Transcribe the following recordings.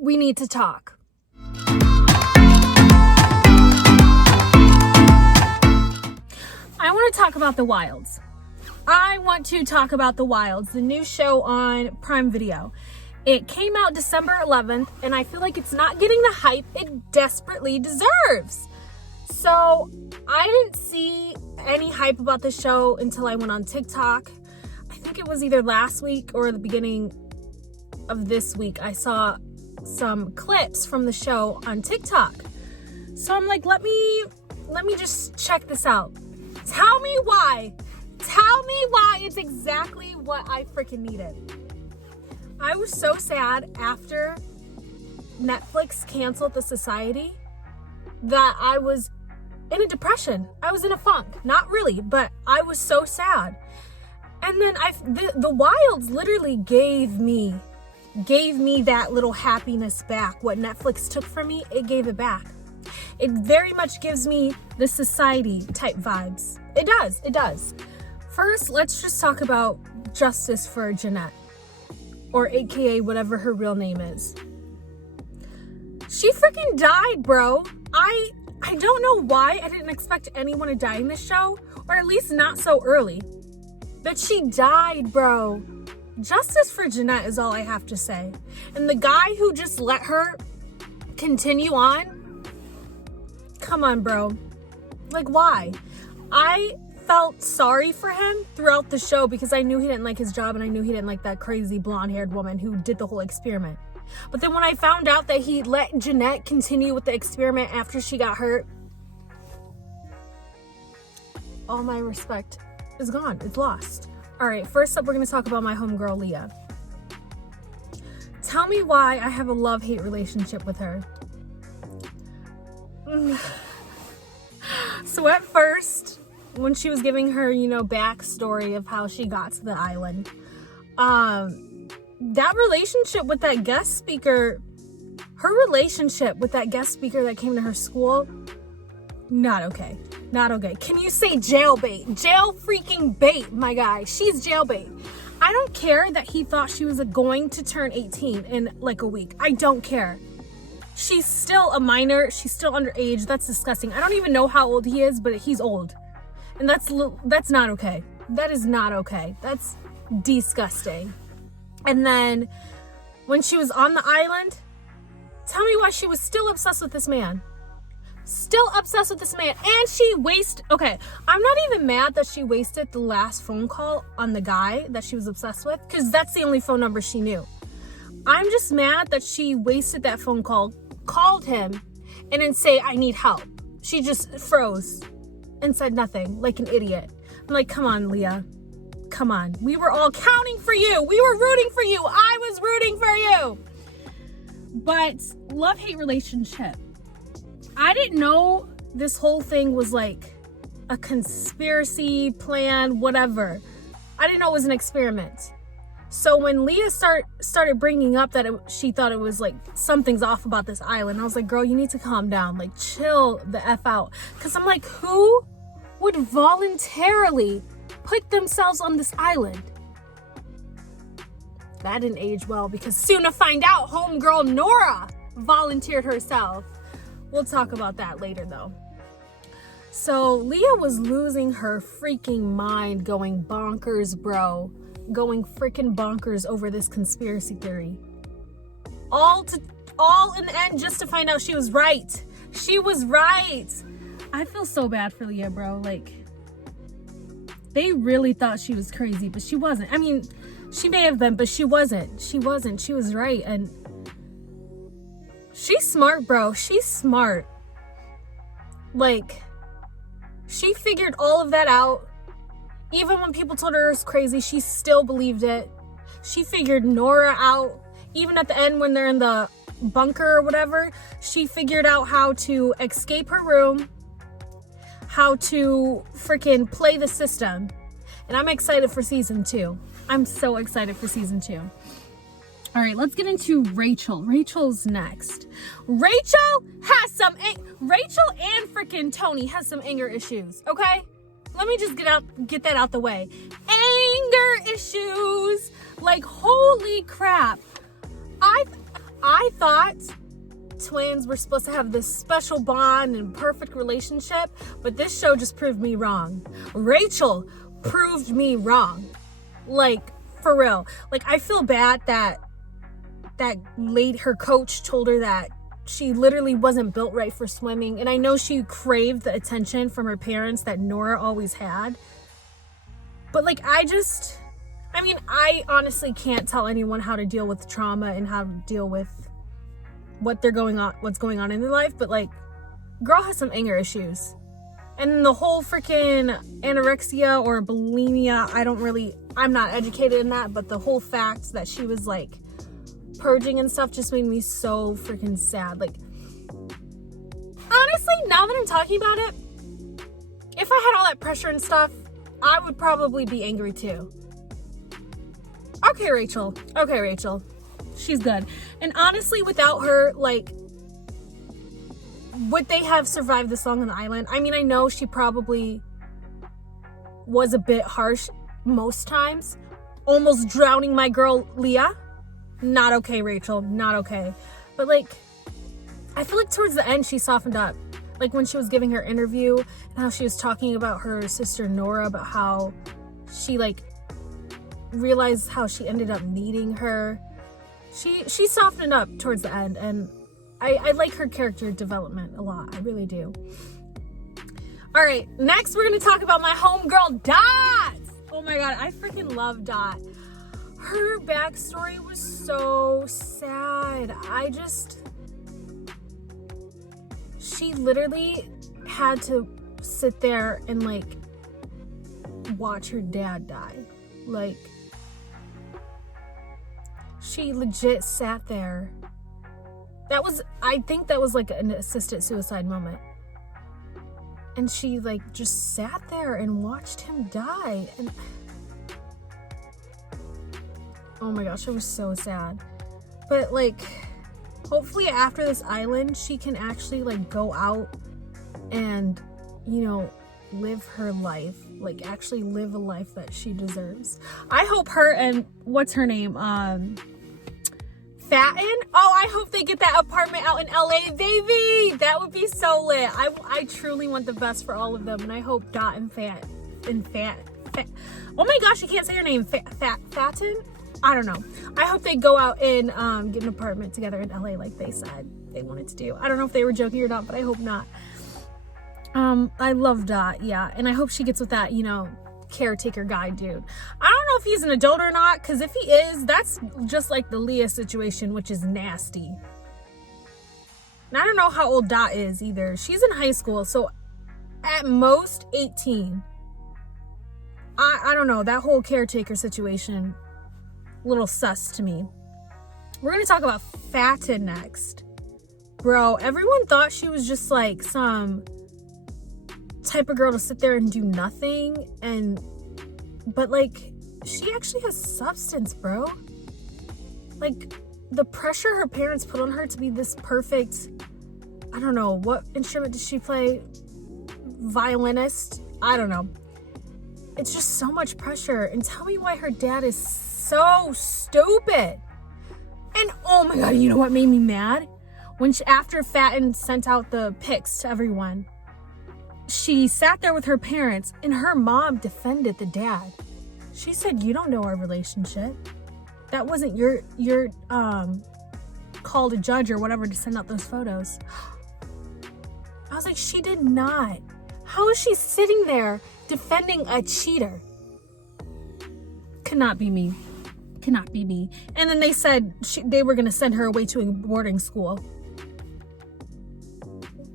we need to talk. I want to talk about The Wilds. I want to talk about The Wilds, the new show on Prime Video. It came out December 11th, and I feel like it's not getting the hype it desperately deserves. So I didn't see any hype about the show until I went on TikTok. I think it was either last week or the beginning of this week. I saw some clips from the show on TikTok. So I'm like, let me just check this out. Tell me why it's exactly what I freaking needed. I was so sad after Netflix canceled The Society that I was in a depression. I was in a funk. Not really, but I was so sad. And then the Wilds literally gave me that little happiness back. What Netflix took from me, it gave it back. It very much gives me The Society type vibes. It does. First, let's just talk about justice for Jeanette, or AKA whatever her real name is. She freaking died, bro. I don't know why I didn't expect anyone to die in this show, or at least not so early. But she died, bro. Justice for Jeanette is all I have to say. And the guy who just let her continue on, come on, bro. Like, why? I felt sorry for him throughout the show because I knew he didn't like his job, and I knew he didn't like that crazy blonde-haired woman who did the whole experiment. But then when I found out that he let Jeanette continue with the experiment after she got hurt, all my respect is gone. It's lost. All right, first up, we're going to talk about my homegirl, Leah. Tell me why I have a love-hate relationship with her. So at first, when she was giving her, backstory of how she got to the island, that relationship with that guest speaker, her relationship with that guest speaker that came to her school, not okay. Not okay. Can you say jailbait? Jail freaking bait, my guy. She's jailbait. I don't care that he thought she was going to turn 18 in like a week. I don't care. She's still a minor. She's still underage. That's disgusting. I don't even know how old he is, but he's old. And that's not okay. That is not okay. That's disgusting. And then when she was on the island, tell me why she was still obsessed with this man. And she okay, I'm not even mad that she wasted the last phone call on the guy that she was obsessed with, because that's the only phone number she knew. I'm just mad that she wasted that phone call, called him, and didn't say, I need help. She just froze and said nothing, like an idiot. I'm like, come on, Leah. Come on. We were all counting for you. We were rooting for you. I was rooting for you. But love-hate relationship. I didn't know this whole thing was like a conspiracy plan, whatever. I didn't know it was an experiment. So when Leah started bringing up that she thought it was like something's off about this island, I was like, girl, you need to calm down. Like, chill the F out. Because I'm like, who would voluntarily put themselves on this island? That didn't age well, because soon to find out, homegirl Nora volunteered herself. We'll talk about that later, though. So Leah was losing her freaking mind, going bonkers, bro. Going freaking bonkers over this conspiracy theory. All in the end just to find out she was right. She was right. I feel so bad for Leah, bro. Like, they really thought she was crazy, but she wasn't. I mean, she may have been, but she wasn't. She was right. And she's smart, bro. She's smart. Like, she figured all of that out. Even when people told her it was crazy, she still believed it. She figured Nora out. Even at the end when they're in the bunker or whatever, she figured out how to escape her room, how to freaking play the system. And I'm excited for season 2. I'm so excited for season 2. All right, let's get into Rachel. Rachel's next. Rachel and freaking Tony has some anger issues, okay? Let me just get that out the way. Anger issues. Like, holy crap. I I thought twins were supposed to have this special bond and perfect relationship, but this show just proved me wrong. Rachel proved me wrong. Like, for real. Like, I feel bad that her coach told her that she literally wasn't built right for swimming. And I know she craved the attention from her parents that Nora always had. But like, I honestly can't tell anyone how to deal with trauma and how to deal with what's going on in their life. But like, girl has some anger issues. And the whole freaking anorexia or bulimia, I'm not educated in that, but the whole fact that she was like purging and stuff just made me so freaking sad. Like, honestly, now that I'm talking about it, if I had all that pressure and stuff, I would probably be angry too. Okay, Rachel. She's good. And honestly, without her, like, would they have survived this long on the island? I mean, I know she probably was a bit harsh most times, almost drowning my girl Leah. Not okay, Rachel. Not okay. But like, I feel like towards the end she softened up. Like when she was giving her interview and how she was talking about her sister Nora, about how she like realized how she ended up needing her. She softened up towards the end, and I like her character development a lot. I really do. All right, next we're gonna talk about my homegirl Dot. Oh my god, I freaking love Dot. Her backstory was so sad. She literally had to sit there and like watch her dad die. Like, she legit sat there. I think that was like an assisted suicide moment. And she like just sat there and watched him die. And oh my gosh, it was so sad. But like, hopefully after this island, she can actually like go out and, you know, live her life. Like actually live a life that she deserves. I hope her and what's her name? Fatin? Oh, I hope they get that apartment out in LA, baby! That would be so lit. I truly want the best for all of them, and I hope Dot and oh my gosh, I can't say her name. Fatin? I don't know. I hope they go out and get an apartment together in LA like they said they wanted to do. I don't know if they were joking or not, but I hope not. I love Dot, yeah, and I hope she gets with that, you know, caretaker guy dude. I don't know if he's an adult or not, because if he is, that's just like the Leah situation, which is nasty. And I don't know how old Dot is either. She's in high school, so at most 18. I don't know, that whole caretaker situation, a little sus to me. We're gonna talk about Fatin next. Bro, everyone thought she was just like some type of girl to sit there and do nothing, but like, she actually has substance, bro. Like, the pressure her parents put on her to be this perfect, I don't know, what instrument does she play? Violinist? I don't know. It's just so much pressure. And tell me why her dad is so stupid. And oh my god, you know what made me mad? When after Fatin sent out the pics to everyone, she sat there with her parents and her mom defended the dad. She said, "You don't know our relationship. That wasn't your call to judge or whatever to send out those photos." I was like, she did not. How is she sitting there defending a cheater? Cannot be me. Cannot be me. And then they said they were going to send her away to a boarding school.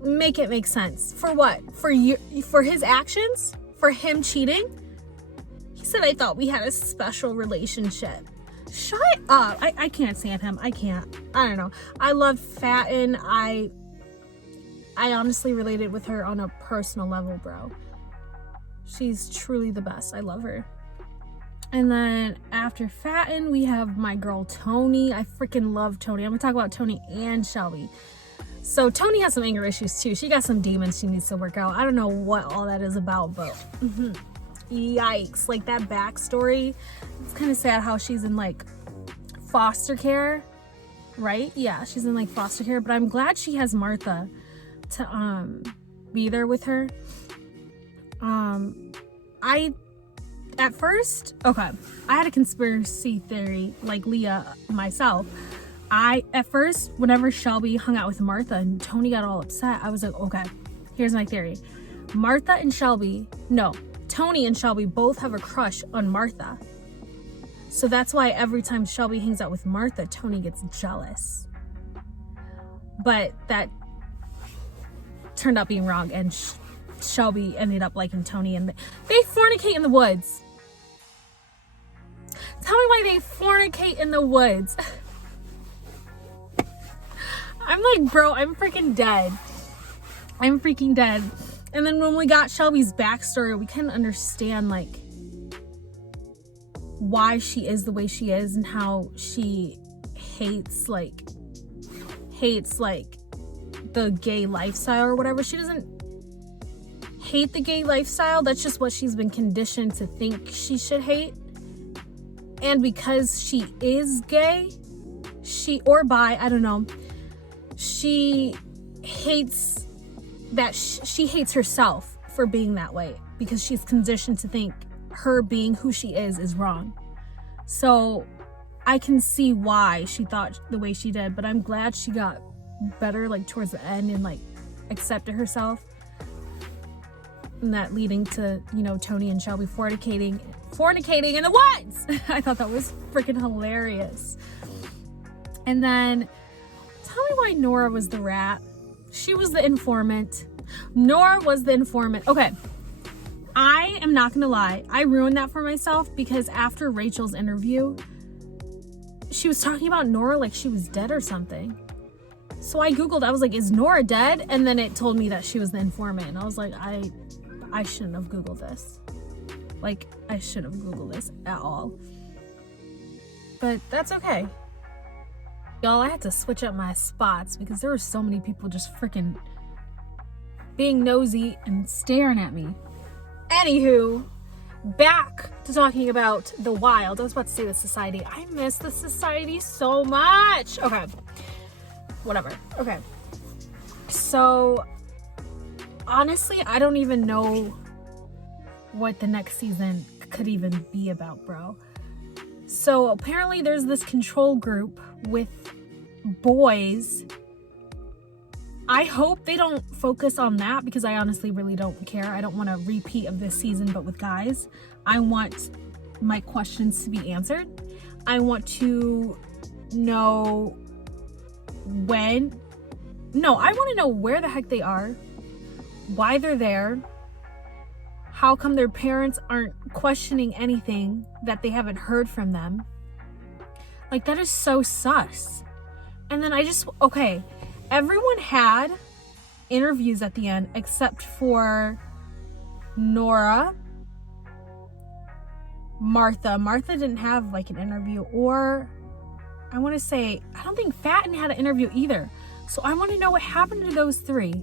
Make it make sense. For what? For his actions? For him cheating? He said, "I thought we had a special relationship." Shut up. I can't stand him. I can't. I don't know. I love Fatin. I honestly related with her on a personal level, bro. She's truly the best. I love her. And then after Fatin, we have my girl Tony. I freaking love Tony. I'm gonna talk about Tony and Shelby. So Tony has some anger issues too. She got some demons she needs to work out. I don't know what all that is about, but yikes. Like, that backstory, it's kind of sad how she's in like foster care. right? Yeah, she's in like foster care, but I'm glad she has Martha to be there with her. At first, okay, I had a conspiracy theory like Leah whenever Shelby hung out with Martha and Tony got all upset, I was like, okay, here's my theory. Tony and Shelby both have a crush on Martha. So that's why every time Shelby hangs out with Martha, Tony gets jealous. But that turned out being wrong, and Shelby ended up liking Tony, and they fornicate in the woods. Tell me why they fornicate in the woods. I'm like, bro, I'm freaking dead. I'm freaking dead. And then when we got Shelby's backstory, we couldn't understand like why she is the way she is and how she hates the gay lifestyle or whatever. She doesn't hate the gay lifestyle. That's just what she's been conditioned to think she should hate. And because she is gay, or bi, I don't know, she hates that she hates herself for being that way because she's conditioned to think her being who she is wrong. So I can see why she thought the way she did, but I'm glad she got better like towards the end and like accepted herself. And that leading to, you know, Tony and Shelby fornicating in the woods. I thought that was freaking hilarious. And then tell me why Nora was the rat. She was the informant. Nora was the informant. Okay, I am not gonna lie, I ruined that for myself because after Rachel's interview, she was talking about Nora like she was dead or something. So I googled, I was like, is Nora dead? And then it told me that she was the informant, and I was like, I shouldn't have googled this. Like, I shouldn't have googled this at all. But that's okay. Y'all, I had to switch up my spots because there were so many people just freaking being nosy and staring at me. Anywho, back to talking about the Wild. I was about to say the Society. I miss the Society so much. Okay, whatever. Okay, so honestly, I don't even know what the next season could even be about, bro. So apparently there's this control group with boys. I hope they don't focus on that because I honestly really don't care. I don't want a repeat of this season but with guys. I want my questions to be answered. I want to know I want to know where the heck they are, why they're there, how come their parents aren't questioning anything that they haven't heard from them. Like, that is so sus. And then everyone had interviews at the end except for Nora. Martha didn't have like an interview, or I want to say, I don't think Fatin had an interview either. So I want to know what happened to those three.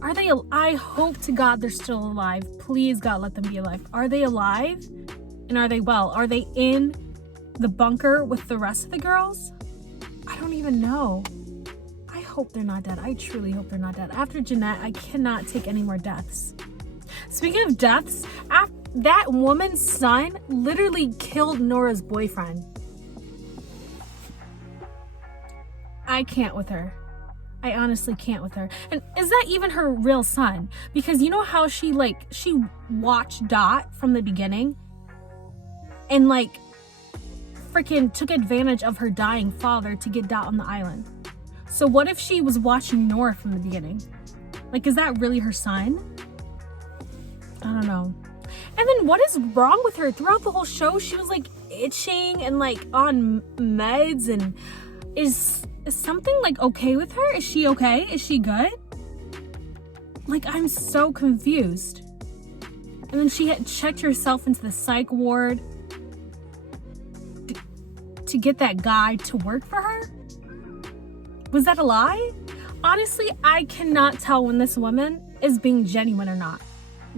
I hope to God they're still alive. Please, God, let them be alive. Are they alive? And are they well? Are they in the bunker with the rest of the girls? I don't even know. I hope they're not dead. I truly hope they're not dead. After Jeanette, I cannot take any more deaths. Speaking of deaths, that woman's son literally killed Nora's boyfriend. I can't with her. I honestly can't with her. And is that even her real son? Because you know how she watched Dot from the beginning and freaking took advantage of her dying father to get Dot on the island. So what if she was watching Nora from the beginning? Is that really her son? I don't know. And then what is wrong with her? Throughout the whole show, she was itching and on meds, and is something okay with her? Is she okay? Is she good? I'm so confused. And then she had checked herself into the psych ward to get that guy to work for her? Was that a lie? Honestly, I cannot tell when this woman is being genuine or not.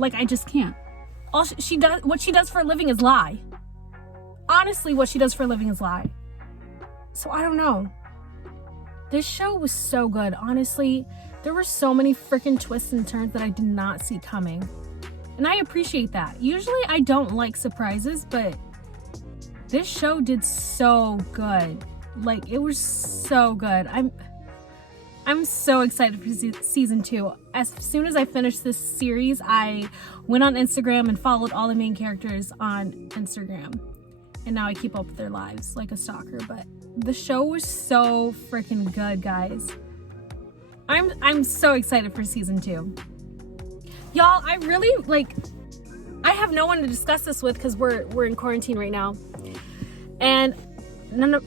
I just can't. All she does, what she does for a living is lie. Honestly, what she does for a living is lie. So I don't know. This show was so good. Honestly, there were so many freaking twists and turns that I did not see coming. And I appreciate that. Usually I don't like surprises, but this show did so good. Like, it was so good. I'm so excited for season 2. As soon as I finished this series, I went on Instagram and followed all the main characters on Instagram. And now I keep up with their lives like a stalker. But the show was so freaking good, guys. I'm so excited for season 2. Y'all, I really, like, I have no one to discuss this with because we're in quarantine right now. And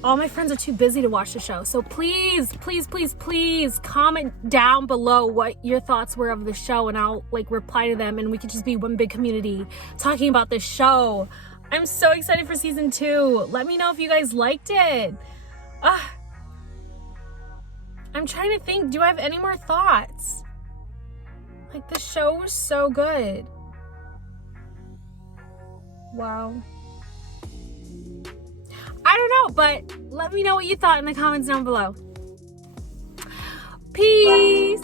all my friends are too busy to watch the show. So please, please, please, please comment down below what your thoughts were of the show, and I'll like reply to them, and we could just be one big community talking about this show. I'm so excited for season 2. Let me know if you guys liked it. I'm trying to think, do I have any more thoughts? Like, the show was so good. Wow. I don't know, but let me know what you thought in the comments down below. Peace.